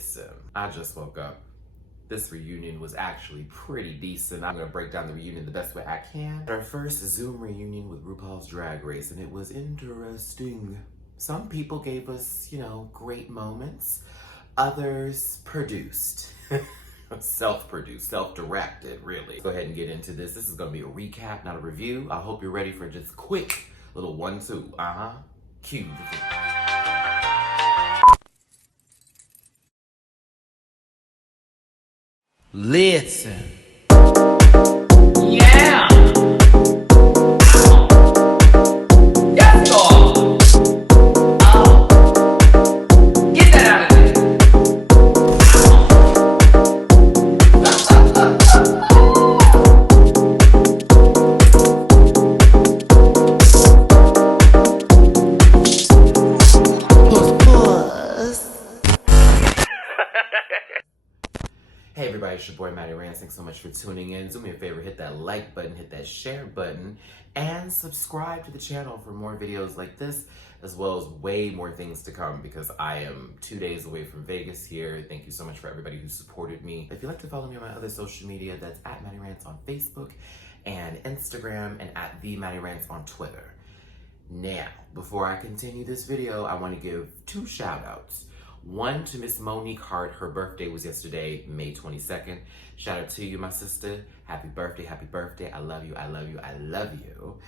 Listen, I just woke up. This reunion was actually pretty decent. I'm gonna break down the reunion the best way I can. Our first Zoom reunion with Rupaul's Drag Race, and it was interesting. Some people gave us, great moments. Others produced. Self-produced, self-directed, really. Go ahead and get into this. This is gonna be a recap, not a review. I hope you're ready for just quick little 1-2. Cue. Listen. Yeah! Yes, Lord! Get that out of there! Hey everybody, it's your boy Matty Rants. Thanks so much for tuning in. Do me a favor, hit that like button, hit that share button, and subscribe to the channel for more videos like this, as well as way more things to come because I am 2 days away from Vegas here. Thank you so much for everybody who supported me. If you'd like to follow me on my other social media, that's at Matty Rants on Facebook and Instagram, and at the Matty Rants on Twitter. Now, before I continue this video, I want to give 2 shout outs. One to Miss Monique Hart. Her birthday was yesterday, May 22nd. Shout out to you, my sister. Happy birthday, happy birthday. I love you, I love you, I love you.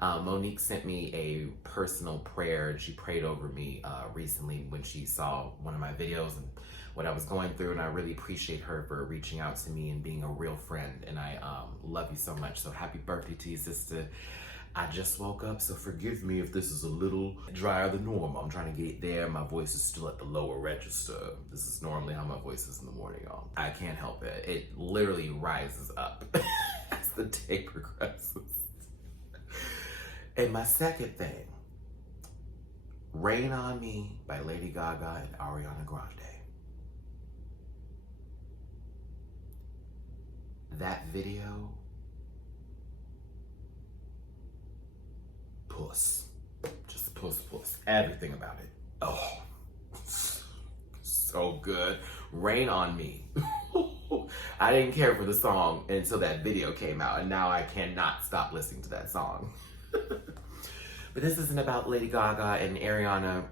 Monique sent me a personal prayer. She prayed over me recently when she saw one of my videos and what I was going through, and I really appreciate her for reaching out to me and being a real friend, and I love you so much. So happy birthday to you, sister. I just woke up, so forgive me if this is a little drier than normal. I'm trying to get there. My voice is still at the lower register. This is normally how my voice is in the morning, y'all. I can't help it. It literally rises up as the day progresses. And my second thing, Rain on Me by Lady Gaga and Ariana Grande. That video, puss. Just puss. Everything about it. Oh, so good. Rain on Me. I didn't care for the song until that video came out, and now I cannot stop listening to that song. But this isn't about Lady Gaga and Ariana.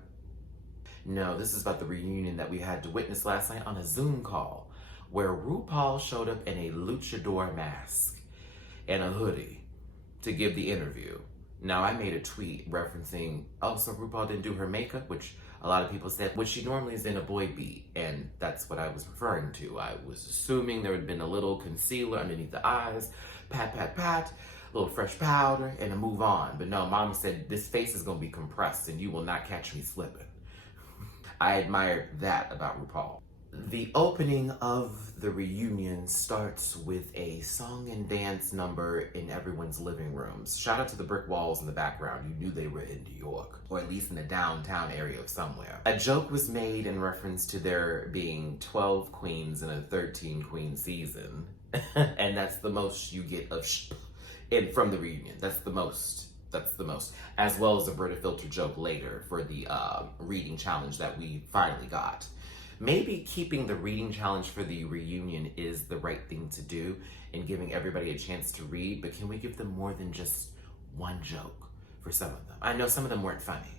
No, this is about the reunion that we had to witness last night on a Zoom call, where Rupaul showed up in a luchador mask and a hoodie to give the interview. Now, I made a tweet referencing, oh, so Rupaul didn't do her makeup, which a lot of people said, which she normally is in a boy beat, and that's what I was referring to. I was assuming there had been a little concealer underneath the eyes, pat, a little fresh powder, and a move on. But no, Mama said, this face is gonna be compressed and you will not catch me slipping. I admired that about Rupaul. The opening of the reunion starts with a song and dance number in everyone's living rooms. Shout out to the brick walls in the background. You knew they were in New York, or at least in the downtown area of somewhere. A joke was made in reference to there being 12 queens in a 13 queen season. And that's the most you get of from the reunion. That's the most. As well as a Brita filter joke later for the reading challenge that we finally got. Maybe keeping the reading challenge for the reunion is the right thing to do in giving everybody a chance to read, but can we give them more than just one joke for some of them? I know some of them weren't funny,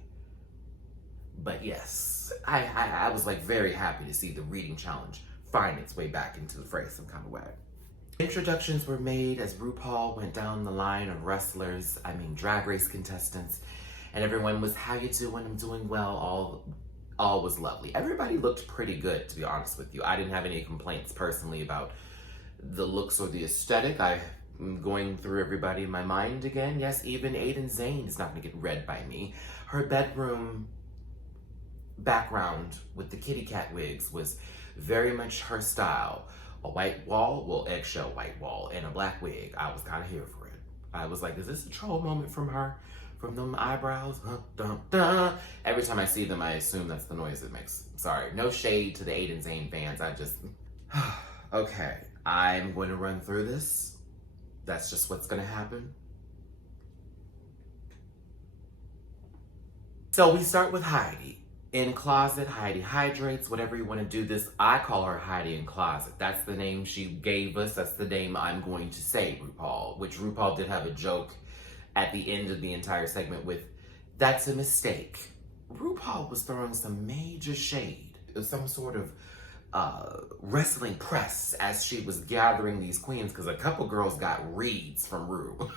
but yes, I was very happy to see the reading challenge find its way back into the fray some kind of way. Introductions were made as RuPaul went down the line of wrestlers, Drag Race contestants, and everyone was, how you doing? I'm doing well, all was lovely. Everybody looked pretty good, to be honest with you. I didn't have any complaints personally about the looks or the aesthetic. I'm going through everybody in my mind again. Yes, even Aiden Zane is not gonna get read by me. Her bedroom background with the kitty cat wigs was very much her style. A white wall, well, eggshell white wall, and a black wig. I was kind of here for it. I was like, is this a troll moment from her? From them eyebrows? Every time I see them, I assume that's the noise it makes. Sorry, no shade to the Aiden Zane fans. Okay, I'm going to run through this. That's just what's going to happen. So we start with Heidi. In closet, Heidi hydrates, whatever you want to do this. I call her Heidi in closet. That's the name she gave us. That's the name I'm going to say, RuPaul, which RuPaul did have a joke at the end of the entire segment with, that's a mistake. RuPaul was throwing some major shade. It was some sort of wrestling press as she was gathering these queens, because a couple girls got reads from Ru.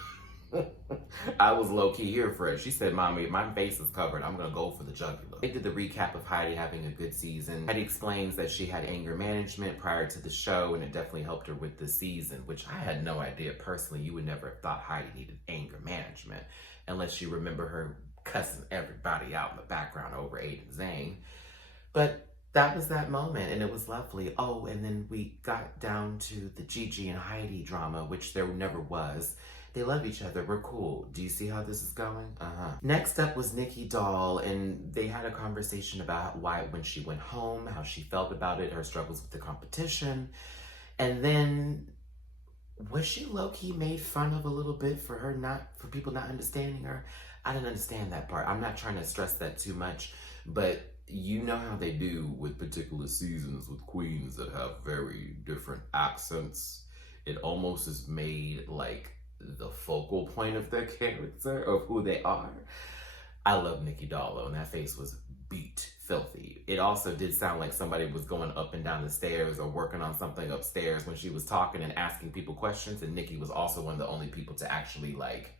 I was low-key here for it. She said, Mommy, my face is covered. I'm going to go for the jugular. They did the recap of Heidi having a good season. Heidi explains that she had anger management prior to the show, and it definitely helped her with the season, which I had no idea. Personally, you would never have thought Heidi needed anger management unless you remember her cussing everybody out in the background over Aiden Zane. But that was that moment, and it was lovely. Oh, and then we got down to the Gigi and Heidi drama, which there never was. They love each other. We're cool. Do you see how this is going? Next up was Nikki Doll, and they had a conversation about why, when she went home, how she felt about it, her struggles with the competition. And then, was she low-key made fun of a little bit for people not understanding her? I didn't understand that part. I'm not trying to stress that too much, but you know how they do with particular seasons with queens that have very different accents. It almost is made like the focal point of their character, of who they are. I love Nikki Doll, and that face was beat filthy. It also did sound like somebody was going up and down the stairs or working on something upstairs when she was talking and asking people questions, and Nikki was also one of the only people to actually like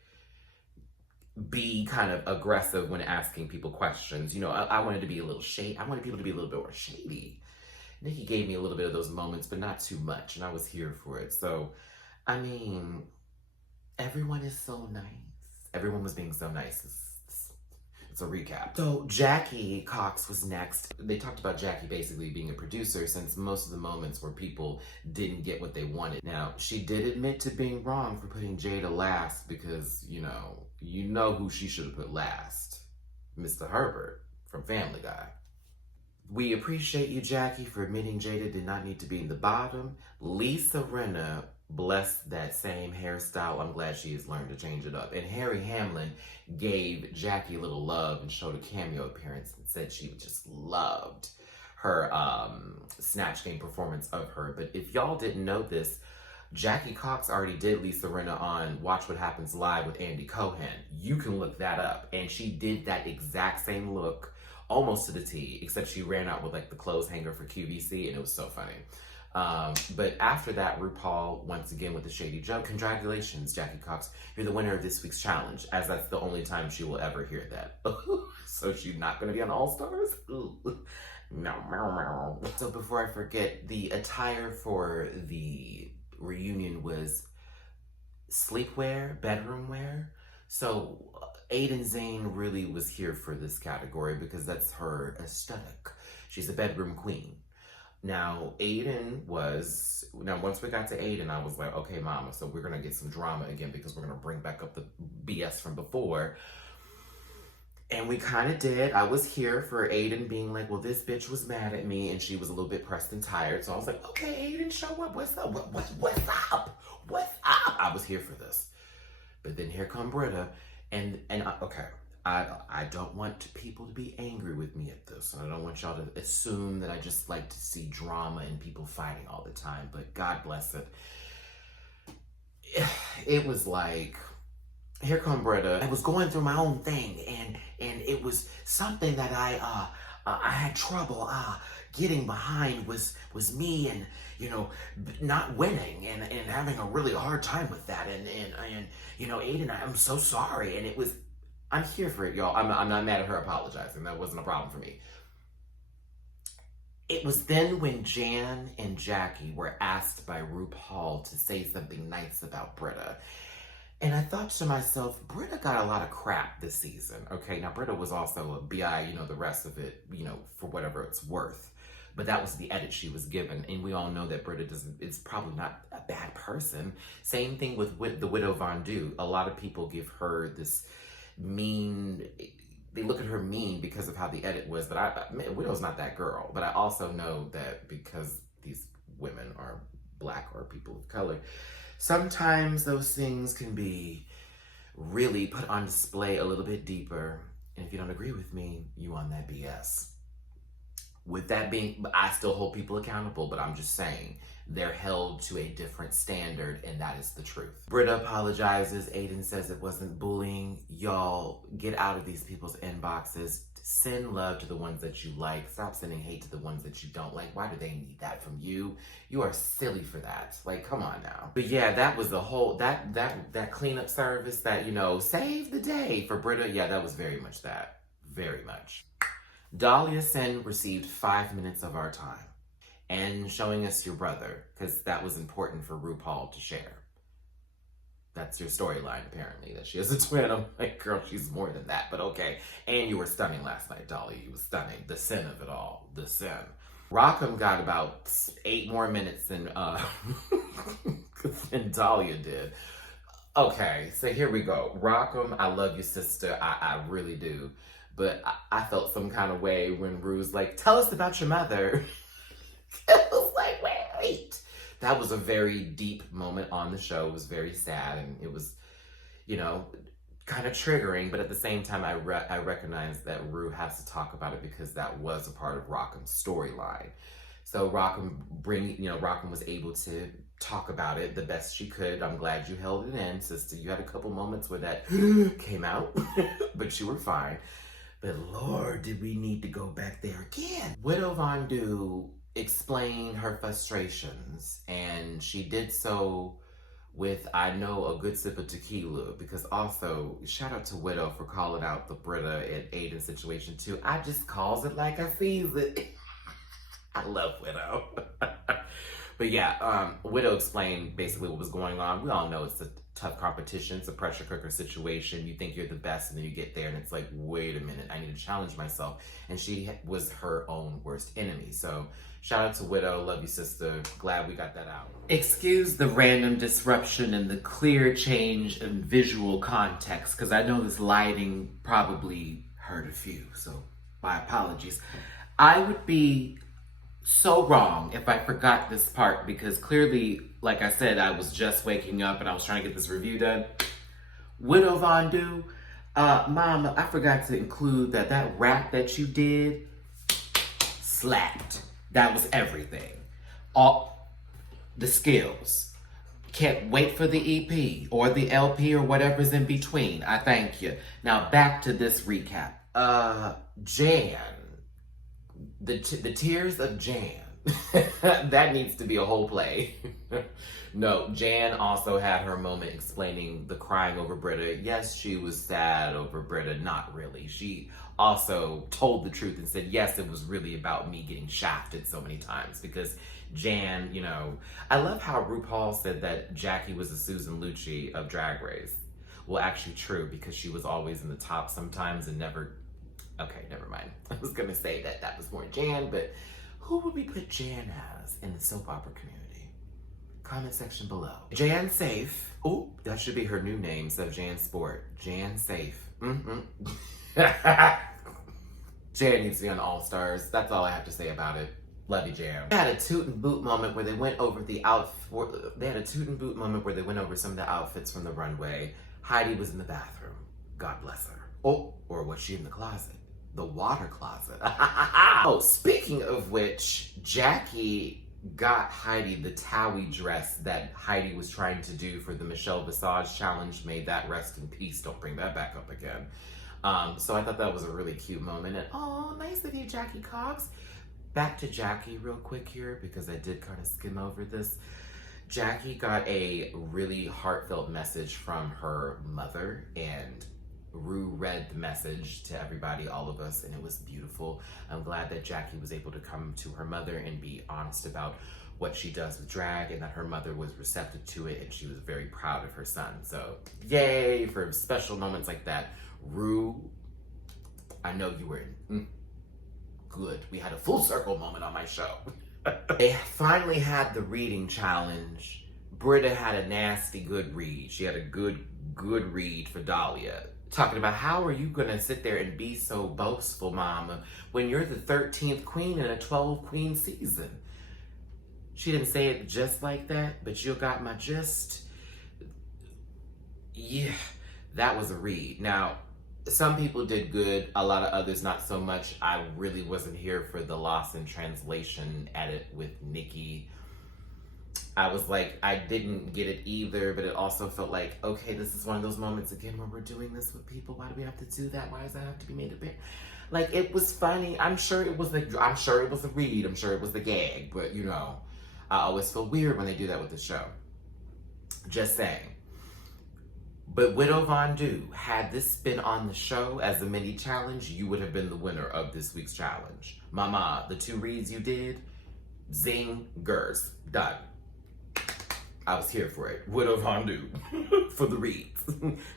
be kind of aggressive when asking people questions. You know, I wanted to be a little shady. I wanted people to be a little bit more shady. Nikki gave me a little bit of those moments, but not too much, and I was here for it. So, I mean, everyone is so nice. Everyone was being so nice. It's a recap. So Jackie Cox was next. They talked about Jackie basically being a producer, since most of the moments where people didn't get what they wanted. Now, she did admit to being wrong for putting Jada last, because, you know who she should have put last. Mr. Herbert from Family Guy. We appreciate you, Jackie, for admitting Jada did not need to be in the bottom. Lisa Rinna, bless that same hairstyle. I'm glad she has learned to change it up. And Harry Hamlin gave Jackie a little love and showed a cameo appearance and said she just loved her Snatch Game performance of her. But if y'all didn't know this, Jackie Cox already did Lisa Rinna on Watch What Happens Live with Andy Cohen. You can look that up. And she did that exact same look, almost to the T, except she ran out with like the clothes hanger for QVC, and it was so funny. But after that, RuPaul, once again with the shady joke, congratulations, Jackie Cox, you're the winner of this week's challenge, as that's the only time she will ever hear that. So she's not going to be on All Stars? No. So before I forget, the attire for the reunion was sleepwear, bedroom wear. So Aiden Zane really was here for this category because that's her aesthetic. She's a bedroom queen. Now, once we got to Aiden, I was like, okay, mama, so we're going to get some drama again because we're going to bring back up the BS from before. And we kind of did. I was here for Aiden being like, well, this bitch was mad at me, and she was a little bit pressed and tired. So I was like, okay, Aiden, show up. What's up? What's up? What's up? I was here for this. But then here come Britta, I don't want people to be angry with me at this, and I don't want y'all to assume that I just like to see drama and people fighting all the time, but God bless it. It was like, here come Britta. I was going through my own thing, and it was something that I had trouble getting behind was me, and not winning and having a really hard time with that, and Aiden, I'm so sorry, and it was. I'm here for it, y'all. I'm not mad at her apologizing. That wasn't a problem for me. It was then when Jan and Jackie were asked by RuPaul to say something nice about Britta. And I thought to myself, Britta got a lot of crap this season. Okay, now Britta was also a BI, the rest of it, for whatever it's worth. But that was the edit she was given. And we all know that Britta is probably not a bad person. Same thing with the Widow Von Du. A lot of people give her this mean, they look at her mean because of how the edit was, but Widow's not that girl. But I also know that because these women are Black or people of color, sometimes those things can be really put on display a little bit deeper. And if you don't agree with me, you on that BS. With that being, I still hold people accountable, but I'm just saying they're held to a different standard, and that is the truth. Britta apologizes. Aiden says it wasn't bullying. Y'all, get out of these people's inboxes. Send love to the ones that you like. Stop sending hate to the ones that you don't like. Why do they need that from you? You are silly for that. Like, come on now. But yeah, that was the whole, that cleanup service that, you know, saved the day for Britta. Yeah, that was very much that. Very much. Dahlia Sin received 5 minutes of our time and showing us your brother, because that was important for Rupaul to share. That's your storyline, apparently, that she has a twin. I'm like, girl, she's more than that, but okay. And you were stunning last night, Dahlia. You were stunning. The sin of it all. The sin. Rockham got about 8 more minutes than Dahlia did. Okay, so here we go. Rockham, I love you, sister. I really do. But I felt some kind of way when Rue's like, tell us about your mother. I was like, wait. That was a very deep moment on the show. It was very sad, and it was, you know, kind of triggering. But at the same time, I recognize that Rue has to talk about it because that was a part of Rockham's storyline. So Rockham was able to talk about it the best she could. I'm glad you held it in, sister. You had a couple moments where that came out, but you were fine. But Lord, did we need to go back there again? Widow Von Du explained her frustrations, and she did so with, I know, a good sip of tequila, because also, shout out to Widow for calling out the Britta and Aiden situation too. I just calls it like I sees it. I love Widow. But yeah, Widow explained basically what was going on. We all know it's a tough competition. It's a pressure cooker situation. You think you're the best, and then you get there and it's like, wait a minute, I need to challenge myself. And she was her own worst enemy. So shout out to Widow. Love you, sister. Glad we got that out. Excuse the random disruption and the clear change in visual context, because I know this lighting probably hurt a few. So my apologies. I would be so wrong if I forgot this part, because clearly, like I said, I was just waking up and I was trying to get this review done. Widow Von Du, Mama, I forgot to include that rap that you did slapped. That was everything. All the skills. Can't wait for the EP or the LP or whatever's in between. I thank you. Now back to this recap. Jan. The tears of Jan. That needs to be a whole play. No, Jan also had her moment explaining the crying over Britta. Yes, she was sad over Britta. Not really. She also told the truth and said, yes, it was really about me getting shafted so many times, because Jan, you know, I love how RuPaul said that Jackie was the Susan Lucci of Drag Race. Well, actually true, because she was always in the top sometimes and never. Okay, never mind. I was gonna say that was more Jan, but who would we put Jan as in the soap opera community? Comment section below. Jan Safe. Oh, that should be her new name instead of Jan Sport. Jan Safe. Jan needs to be on All Stars. That's all I have to say about it. Love you, Jan. They had a toot and boot moment where they went over some of the outfits from the runway. Heidi was in the bathroom. God bless her. Oh, or was she in the closet? The water closet. Oh, speaking of which, Jackie got Heidi the Towie dress that Heidi was trying to do for the Michelle Visage challenge. May that rest in peace. Don't bring that back up again. So I thought that was a really cute moment. And oh, nice of you, Jackie Cox. Back to Jackie real quick here, because I did kind of skim over this. Jackie got a really heartfelt message from her mother, and Rue read the message to everybody, all of us, and it was beautiful. I'm glad that Jackie was able to come to her mother and be honest about what she does with drag, and that her mother was receptive to it, and she was very proud of her son. So yay for special moments like that. Rue, I know you were in. Good. We had a full circle moment on my show. They finally had the reading challenge. Britta had a nasty good read. She had a good read for Dahlia. Talking about, how are you gonna sit there and be so boastful, Mama, when you're the 13th queen in a 12-queen season? She didn't say it just like that, but you got my gist. Yeah, that was a read. Now, Some people did good, a lot of others not so much. I really wasn't here for the lost in translation edit with Nikki. I was like, I didn't get it either, but it also felt like, okay, this is one of those moments again where we're doing this with people. Why do we have to do that? Why does that have to be made a bit? Like, it was funny. I'm sure it was a read. I'm sure it was the gag, but you know, I always feel weird when they do that with the show. Just saying. But Widow Von Du, had this been on the show as a mini challenge, you would have been the winner of this week's challenge. Mama, the 2 reads you did, zingers, done. I was here for it. Widow Von Du for the reads.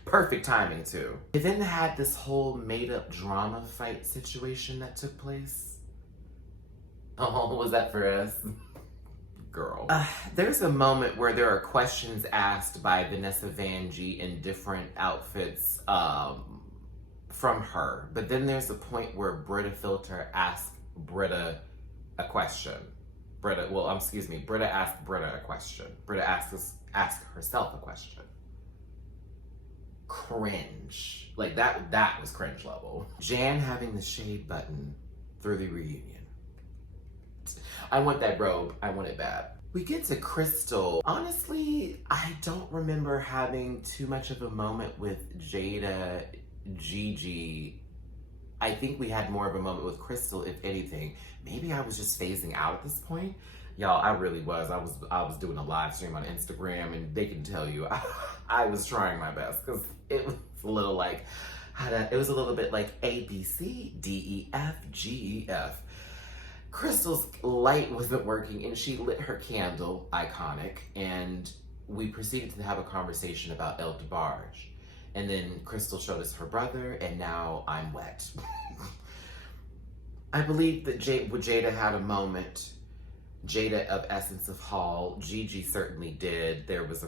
Perfect timing too. They then had this whole made up drama fight situation that took place. Oh, was that for us? Girl. There's a moment where there are questions asked by Vanessa Vanjie in different outfits from her. But then there's a point where Britta Filter asks Britta a question. Britta asked Britta a question. Britta asked herself a question. Cringe. Like that was cringe level. Jan having the shade button through the reunion. I want that robe. I want it bad. We get to Crystal. Honestly, I don't remember having too much of a moment with Jada, Gigi. I think we had more of a moment with Crystal, if anything. Maybe I was just phasing out at this point. Y'all, I really was. I was doing a live stream on Instagram, and they can tell you I was trying my best because it was a little like, it was a little bit like A, B, C, D, E, F, G, E, F. Crystal's light wasn't working and she lit her candle, iconic, and we proceeded to have a conversation about El DeBarge. And then Crystal showed us her brother, and now I'm wet. I believe that Jada had a moment. Jada of Essence of Hall. Gigi certainly did. There was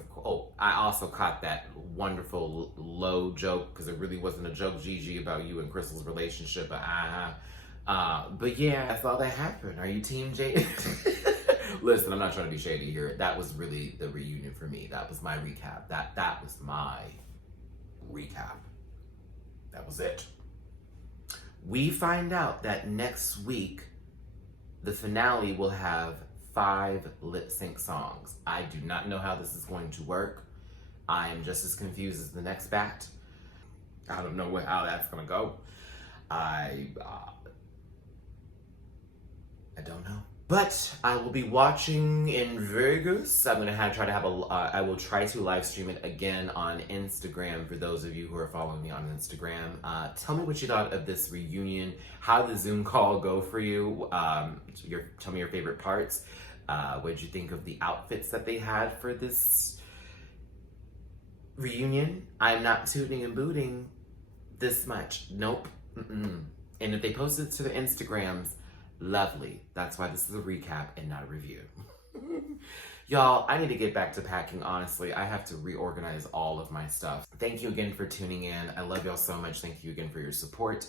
I also caught that wonderful low joke, because it really wasn't a joke, Gigi, about you and Crystal's relationship, but yeah, I saw that happen. Are you team Jada? Listen, I'm not trying to be shady here. That was really the reunion for me. That was my recap. That was my recap. That was it. We find out that next week, the finale will have 5 lip sync songs. I do not know how this is going to work. I am just as confused as the next bat. I don't know how that's gonna go. I don't know. But I will be watching in Vegas. I'm gonna I will try to live stream it again on Instagram for those of you who are following me on Instagram. Tell me what you thought of this reunion. How did the Zoom call go for you? Tell me your favorite parts. What did you think of the outfits that they had for this reunion? I'm not tooting and booting this much. Nope. And if they post it to their Instagrams, lovely. That's why this is a recap and not a review. Y'all, I need to get back to packing, honestly. I have to reorganize all of my stuff. Thank you again for tuning in. I love y'all so much. Thank you again for your support.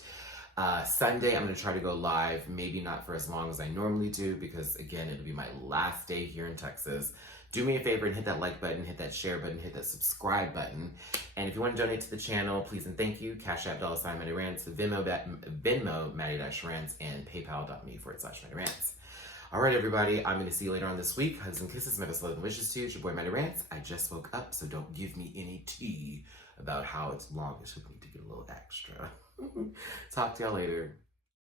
Sunday, I'm going to try to go live. Maybe not for as long as I normally do, because again, it'll be my last day here in Texas. Do me a favor and hit that like button, hit that share button, hit that subscribe button. And if you want to donate to the channel, please and thank you. Cash App, $MattyRants, Venmo, Matty-Rants, and PayPal.me/MattyRants. All right, everybody. I'm going to see you later on this week. Hugs and kisses, my best love and wishes to you. It's your boy, Matty Rants. I just woke up, so don't give me any tea about how long it took me to get a little extra. Talk to y'all later.